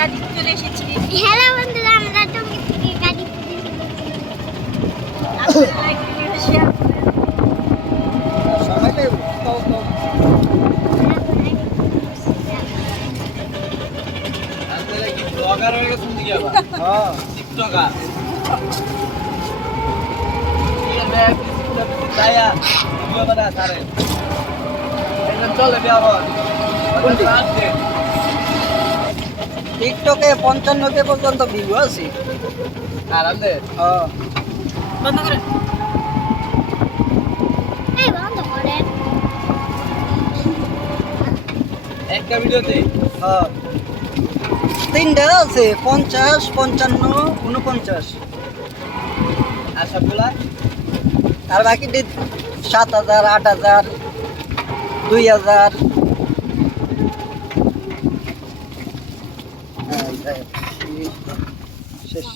গাজীপুর চলে এসেছি। হ্যালো বন্ধুরা, আমরা টঙ্গী থেকে গাজীপুর আপনারা লাইক ভিডিও শেয়ার করেন। সময়টাই কম কম। আপনারা কি ব্লগার হয়ে গেছেন নাকি আবার? হ্যাঁ টিকটকার। যাইয়া ভিডিও বানা ছাড়েন। এখন চলে ব্যবহার। কোনটি? আপডেট। টিকটকে 55K পর্যন্ত ভিউ আছে। আর আপনাদের হ্যাঁ বন্ধ করেন। এই বন্ধ করেন। একটা ভিডিওতে হ্যাঁ তিনটা আছে 50, 55, 49 আর সবগুলা আর বাকি 7,000, 8,000, 2,000। শেষ।